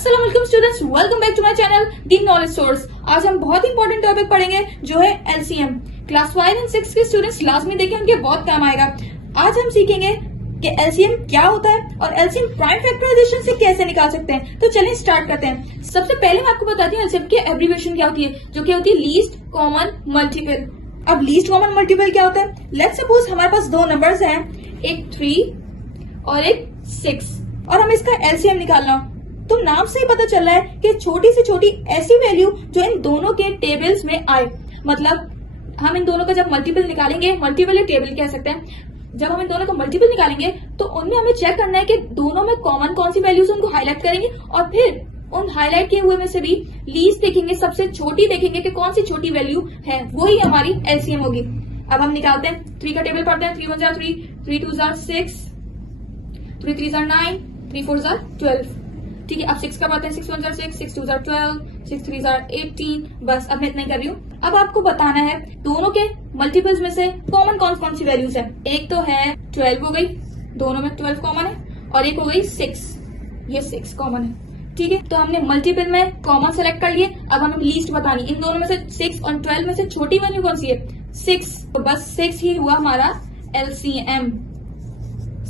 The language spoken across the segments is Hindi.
अस्सलाम वालेकुम students, welcome back to my channel the knowledge source. आज हम बहुत इंपॉर्टेंट टॉपिक पढ़ेंगे जो है एलसीएम। क्लास 5 एंड 6 के स्टूडेंट्स लास्ट में देखें, उनके बहुत काम आएगा। आज हम सीखेंगे कि एलसीएम क्या होता है और एलसीएम प्राइम फैक्टराइजेशन से कैसे निकाल सकते हैं। तो चलिए स्टार्ट करते हैं। सबसे पहले मैं आपको बताती हूँ एलसीएम की एब्रीविएशन क्या होती है, जो कि होती है लीस्ट कॉमन मल्टीपल। अब लीस्ट कॉमन मल्टीपल क्या होता है? लेट्स सपोज हमारे पास दो नंबर्स हैं, एक 3 और एक 6, और हमें इसका एलसीएम निकालना हो। तो नाम से ही पता चल रहा है कि छोटी से छोटी ऐसी वैल्यू जो इन दोनों के टेबल्स में आए, मतलब हम इन दोनों का जब मल्टीपल निकालेंगे, मल्टीपल या टेबल कह सकते हैं, जब हम इन दोनों का मल्टीपल निकालेंगे तो उनमें हमें चेक करना है कि दोनों में कॉमन कौन सी वैल्यूज उनको हाईलाइट करेंगे और फिर उन हाईलाइट किए हुए में से भी लीस्ट देखेंगे, सबसे छोटी देखेंगे कि कौन सी छोटी वैल्यू है, वही हमारी एलसीएम होगी। अब हम निकालते हैं, 3 का टेबल पढ़ते हैं। 3 1 3, 3 2 6, 3 3 9, 3 4 12। ठीक है, अब 6 का पढ़ते हैं। 6 1 6, 6 2 12, 6 3 18। बस अब मैं इतना ही कर रही हूँ। अब आपको बताना है दोनों के मल्टीपल्स में से कॉमन कौन कौन सी वैल्यूज है। एक तो है 12 हो गई, दोनों में 12 कॉमन है, और एक हो गई 6, ये 6 कॉमन है। ठीक है, तो हमने मल्टीपल में कॉमन सेलेक्ट कर लिए। अब हमें लीस्ट बतानी, इन दोनों में से 6 और 12 में से छोटी वैल्यू कौन सी है? 6। तो बस 6 ही हुआ हमारा एलसीएम।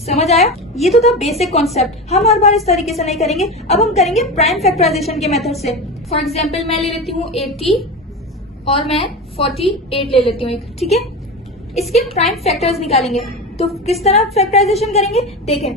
समझ आया? ये तो था बेसिक कॉन्सेप्ट। हम हर बार इस तरीके से नहीं करेंगे, अब हम करेंगे प्राइम फैक्टराइजेशन के मेथड से। फॉर एग्जाम्पल मैं ले लेती हूँ 80 और मैं 48 ले लेती हूँ एक। ठीक है, इसके प्राइम फैक्टर्स निकालेंगे। तो किस तरह फैक्टराइजेशन करेंगे देखें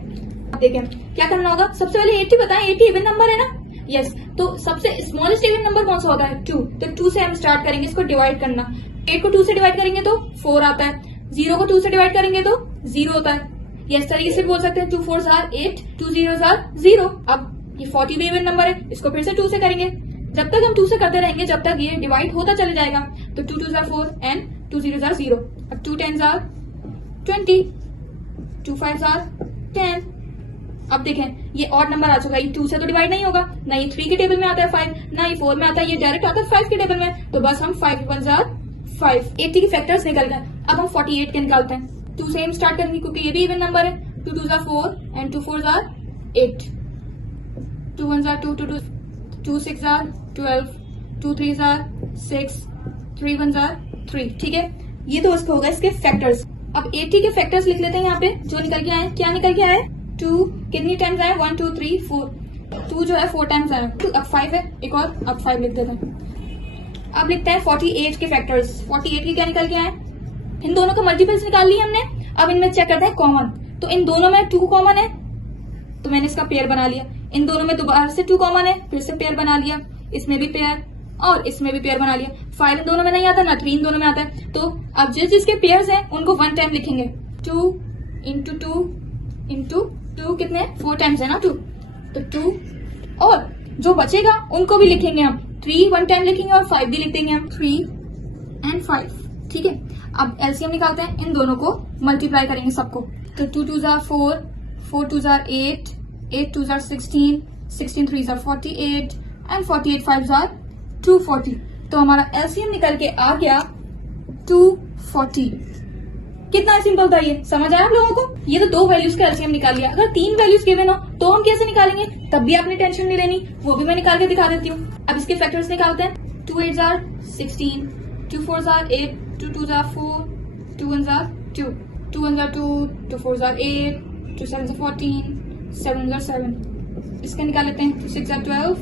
क्या करना होगा। सबसे पहले 80 बताएं, 80 इवन नंबर है ना? यस। तो सबसे स्मॉलेस्ट इवन नंबर कौन सा होता है? 2। तो 2 से हम स्टार्ट करेंगे इसको डिवाइड करना। 8 को 2 से डिवाइड करेंगे तो 4 आता है। 0 को 2 से डिवाइड करेंगे तो 0 होता है। इस तरीके से बोल सकते हैं 2 4 8, 2 0 0। अब ये 40 भी इवन नंबर है, इसको फिर से 2 से करेंगे। जब तक हम 2 से करते रहेंगे, जब तक ये डिवाइड होता चले जाएगा। तो 2 2 4 एंड 2 0 0। अब 2 10 20, 2 5 10। अब देखें ये ऑड नंबर आ चुका है, ये 2 से तो डिवाइड नहीं होगा, ना ये 3 के टेबल में आता है 5, ना ये 4 में आता है, ये डायरेक्ट आता है 5 के टेबल में। तो बस हम 5 1 5। 80 के फैक्टर्स निकल गए। अब हम 48 के निकालते हैं। 2 से हम स्टार्ट करेंगे क्योंकि ये भी इवन नंबर है। 2 2 4 एंड 2 4 8, 2 1 2 2 2 6 12, 2 3 6, 3 1 3। ठीक है, ये तो उसको होगा इसके फैक्टर्स। अब 80 के फैक्टर्स लिख लेते हैं यहाँ पे, जो निकल के आए। क्या निकल के आए? 2 कितनी टाइम्स आए? 1 2 3 4। 2 जो है 4 टाइम्स आया। अब 5 है एक और, अब 5 लिख देते हैं। अब लिखते हैं 48 के फैक्टर्स। 48 के क्या निकल के आए? इन दोनों का मल्टीपल्स निकाल लिए हमने। अब इनमें चेक करते हैं कॉमन। तो इन दोनों में 2 कॉमन है, तो मैंने इसका पेयर बना लिया। इन दोनों में दोबारा से 2 कॉमन है, फिर से पेयर बना लिया। इसमें भी पेयर और इसमें भी पेयर बना लिया। 5 इन दोनों में नहीं आता, ना 3 इन दोनों में आता है। तो अब जिसके पेयर्स हैं उनको 1 टाइम लिखेंगे। 2 इंटू 2 इंटू 2 कितने? 4 टाइम्स है ना 2, तो 2। और जो बचेगा उनको भी लिखेंगे हम। 3 1 टाइम लिखेंगे और 5 भी लिख देंगे हम। 3 एंड 5। ठीक है, अब एलसीएम निकालते हैं, इन दोनों को मल्टीप्लाई करेंगे सबको। तो 2 2 4, 4 2 8, 8 2 16, 16 3 48 एंड 48 5 240। तो हमारा एलसीएम निकल के आ गया 240। कितना सिंपल था ये, समझ आया आप लोगों को? ये तो 2 वैल्यूज का एलसीएम निकाल लिया। अगर 3 वैल्यूज गिवन हो तो हम कैसे निकालेंगे, तब भी आपने टेंशन नहीं लेनी, वो भी मैं निकाल के दिखा देती हूँ। अब इसके फैक्टर्स निकालते हैं। 2 8 16, 2 4 8, 2 2 4, 2 1 2, 2 1 2, 2 4 8, 2 7 14, 7 7। इसका निकाल लेते हैं। 2 6 12,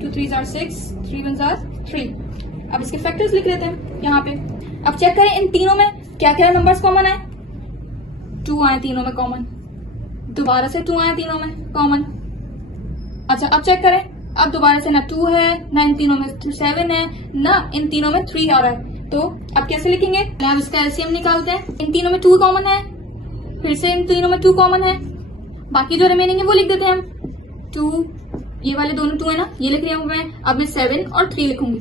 2 3 6, 3 1 3। अब इसके फैक्टर्स लिख लेते हैं यहाँ पे। अब चेक करें इन तीनों में क्या क्या नंबर्स कॉमन है। 2 आए तीनों में कॉमन, दोबारा से 2 आए तीनों में कॉमन। अच्छा, अब चेक करें, अब दोबारा से ना 2 है, ना इन तीनों में 7 है, ना इन तीनों में 3 आ रहा है। तो अब कैसे लिखेंगे? अब इसका एलसीएम निकालते हैं। इन तीनों में 2 कॉमन है, फिर से इन तीनों में 2 कॉमन है, बाकी जो रिमेनिंग है वो लिख देते हैं हम। 2, ये वाले दोनों 2 है ना, ये लिख रही हूँ मैं। अब मैं 7 और 3 लिखूंगी।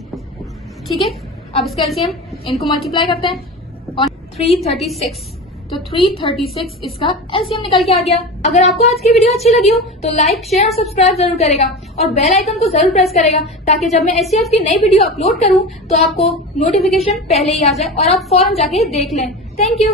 ठीक है, अब इसका एलसीएम इनको मल्टीप्लाई करते हैं और 336। तो 336 इसका एलसीएम निकल के आ गया। अगर आपको आज की वीडियो अच्छी लगी हो तो लाइक शेयर और सब्सक्राइब जरूर करेगा और बेल आइकन को जरूर प्रेस करेगा, ताकि जब मैं एचसीएफ की नई वीडियो अपलोड करूं तो आपको नोटिफिकेशन पहले ही आ जाए और आप फौरन जाके देख लें। Thank you.